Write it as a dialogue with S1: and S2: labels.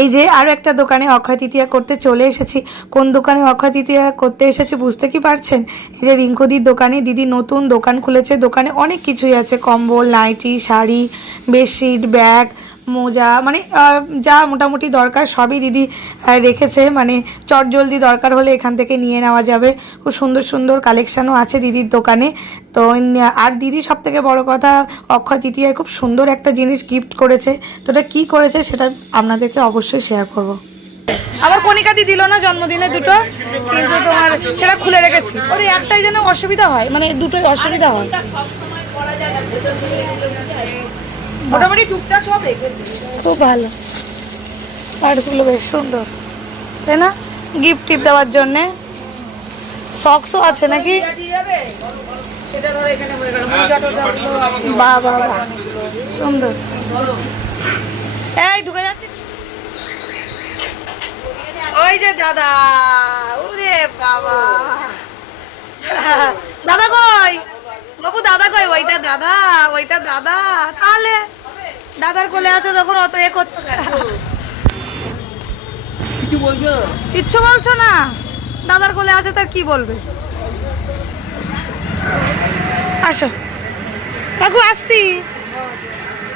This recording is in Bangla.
S1: এই যে আরও একটা দোকানে অক্ষয় তৃতীয়া করতে চলে এসেছি। কোন দোকানে অক্ষয় তৃতীয়া করতে এসেছি বুঝতে কি পারছেন? এই যে রিঙ্কুদির দোকানে দিদি নতুন দোকান খুলেছে। দোকানে অনেক কিছুই আছে। কম্বল, নাইটি, শাড়ি, বেডশিট, ব্যাগ মোজা মানে যা মোটামুটি দরকার সবই দিদি রেখেছে। মানে চট জলদি দরকার হলে এখান থেকে নিয়ে নেওয়া যাবে। খুব সুন্দর সুন্দর কালেকশানও আছে দিদির দোকানে। তো আর দিদি সব থেকে বড় কথা, অক্ষয় তৃতীয়ায় খুব সুন্দর একটা জিনিস গিফট করেছে। তো, ওটা কী করেছে সেটা আপনাদেরকে অবশ্যই শেয়ার করব। আমার কণিকা দি দিল না জন্মদিনে দুটো? কিন্তু তোমার সেটা খুলে রেখেছি। ওর, একটাই যেন অসুবিধা হয়। মানে দুটোই অসুবিধা হয়।
S2: মোটামুটি টুকটাক সব রেখেছে।
S1: খুব ভালো। পার্টসগুলো বেশ সুন্দর। তাই না? গিফট টিপ দেওয়ার জন্যে। সক্সও আছে নাকি?
S2: এখানে হয়ে
S1: বাহ বাহ বাহ। সুন্দর। এই ঢুকে যাচ্ছে। ওই যে দাদা ওরে বাবা। দাদা কই বাবু দাদা কই ওইটা দাদা ওইটা দাদা। তাহলে দাদার কোলে আছো তখন অত এ করছ
S2: কিছু বলছো?
S1: কিচ্ছু বলছো না। দাদার কোলে আছে তার কি বলবে? আসো। কাকু আসছি।